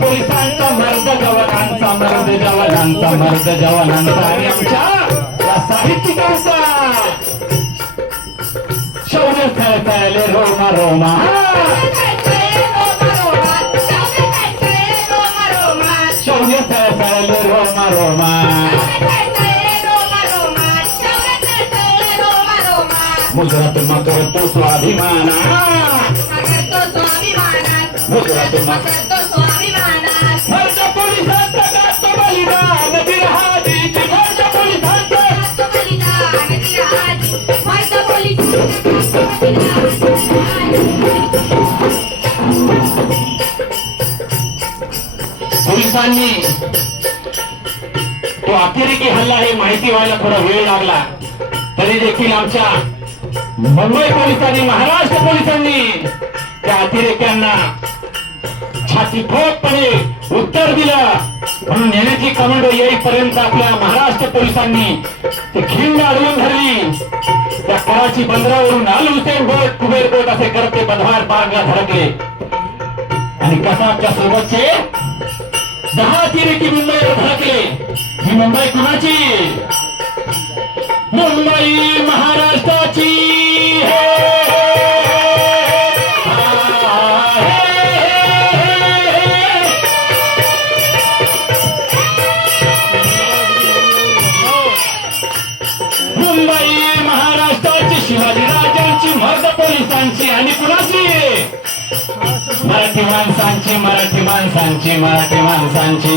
पोलिसांचा मर्द जवानांचा आणि आमच्या या साहित्यिकांचा शौर्य सळसळले रोमा रोमा शौर्य सळसळले रोमा रोमा मुजरातून करतो स्वाभिमाना मुजरातून मर्द पोलिसांचा गातो बलिदान बिरहाजीची मर्द पोलिसांचा पोलिसांनी तो अतिरेकी हल्ला हे माहिती व्हायला थोडा वेळ लागला तरी देखील आमच्या मुंबई पोलिसांनी महाराष्ट्र पोलिसांनी त्या अतिरेक्यांना छाती ठोकपणे उत्तर दिलं म्हणून नेण्याची कमांडो येईपर्यंत आपल्या महाराष्ट्र पोलिसांनी ते खिंड अडवून धरली त्या कराची बंदरावरून अल हुसेन बोट कुबेर बोट असे करत ते बंधार पार्कला धडकले आणि कसाबच्या सोबतचे 10 अतिरेकी मुंबईवर धडकले ही मुंबई कुणाची मुंबई महाराष्ट्राची मुंबई महाराष्ट्राची शिवाजीराजांची मर्द पोलिसांची आणि कुणाची मराठी माणसांची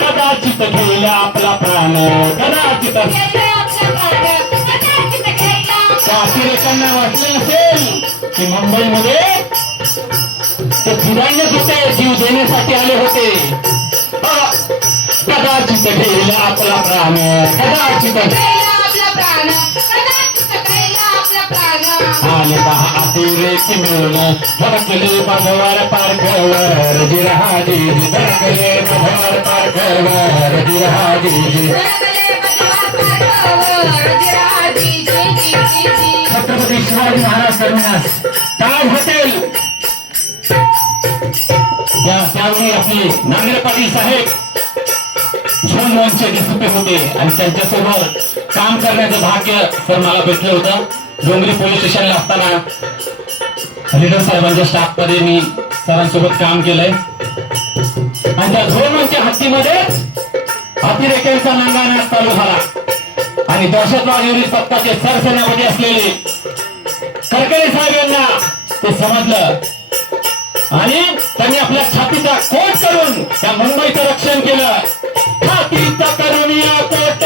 कदाचित गेला आपला प्राण कदाचित अतिरेकांना वाटले असेल की मुंबईमध्ये ते फिरायलाच होते जीव देण्यासाठी आले होते कदाचित गेला आपला प्राण कदाचित आले 10 अतिरेकी मिळून धडकले बंधार पार्कवर जिरहाजी धडकले बंधार पार्कवर जिरहाजी छत्रपती शिवाजी महाराज टर्मिनस ताज हॉटेल त्यावेळी आपले नांगरे पाटील साहेब झोन 1 चे डीसीपी होते आणि त्यांच्यासोबत काम करण्याचं भाग्य सर मला भेटलं होतं डोंगरी पोलीस स्टेशनला असताना लीडर साहेबांच्या स्टाफ मध्ये मी सरांसोबत काम केलंय आणि त्या झोन 1 च्या हद्दीमध्ये अतिरेक्यांचा नांगानाद चालू झाला आणि दहशतवाद विरोधी पथकाचे सरसेनापती असलेले करकरे साहेब यांना ते समजलं आणि त्यांनी आपल्या छातीचा कोट करून त्या मुंबईचं रक्षण केलं छातीचा करुणिया कोट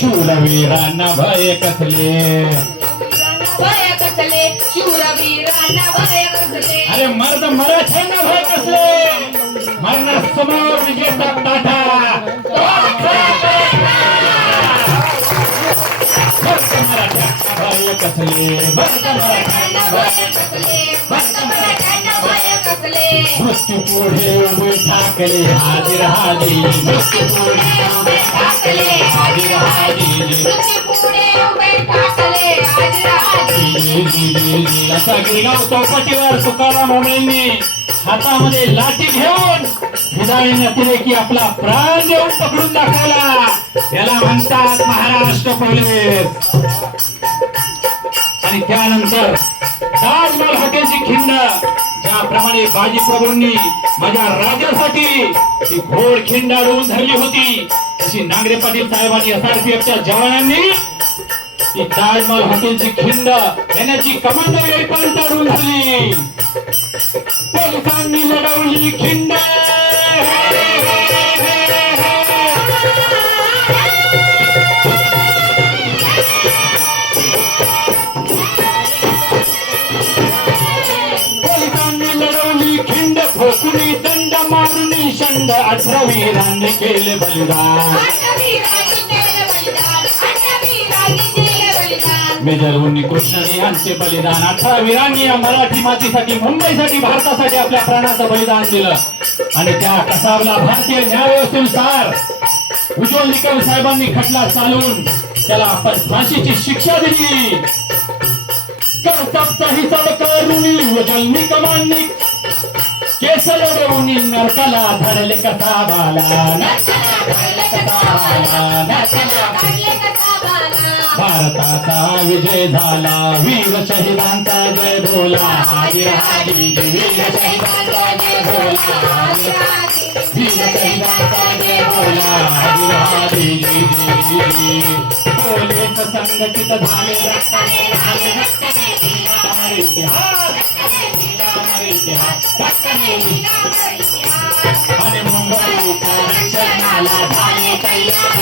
शूरवीरांना भय कसले अरे मर्द मराठ्यांना भय कसले मरणासमोर विजेचा ताठा भय कसले मृत्यू पुढे उभे ठाकले हाजीर हाजी मृत्यू पुढे उभे ठाकले हाजीर हाजी असा गिरगाव चौपाटीवर तुकाराम ओंबळेंनी हातामध्ये लाठी घेऊन विधायी अतिरेकी आपला प्राण देऊन पकडून दाखवला याला म्हणतात महाराष्ट्र पोलीस आणि त्यानंतर ताजमहल हॉटेलची खिंड ज्याप्रमाणे बाजी प्रभूंनी माझ्या राज्यासाठी ती घोड खिंड अडवून धरली होती तशी नांगरे पाटील साहेबांनी एसआरपीएफच्या जवानांनी ती ताजमहल हॉटेलची खिंड येण्याची कमांडो येईपर्यंत अडवून धरली पोलिसांनी लढवली खिंड ठोकुनी दंड मारुनी शंड 18 वीरांनी केले बलिदान मेजर उन्नी कृष्णनी यांचे बलिदान 18 वीरांनी या मराठी मातीसाठी मुंबईसाठी भारतासाठी आपल्या प्राणाचं बलिदान दिलं आणि त्या कसाबला भारतीय न्याय व्यवस्थेनुसार उज्ज्वल निकम साहेबांनी खटला चालवून त्याला आपण फाशीची शिक्षा दिली सबचाही सब करुणी उज्ज्वल निकमांनी केस लढवून नरकाला धरले कसाबाला भारताचा विजय झाला वीर शहीदांचा जय बोला वीर शहीदांचा जय बोला वीर शहीदांचा जय बोला पोलीस संघटित झाले रक्ताने झाले अमर इतिहास आणि मुंबईच्या रक्षणाला झाले तयार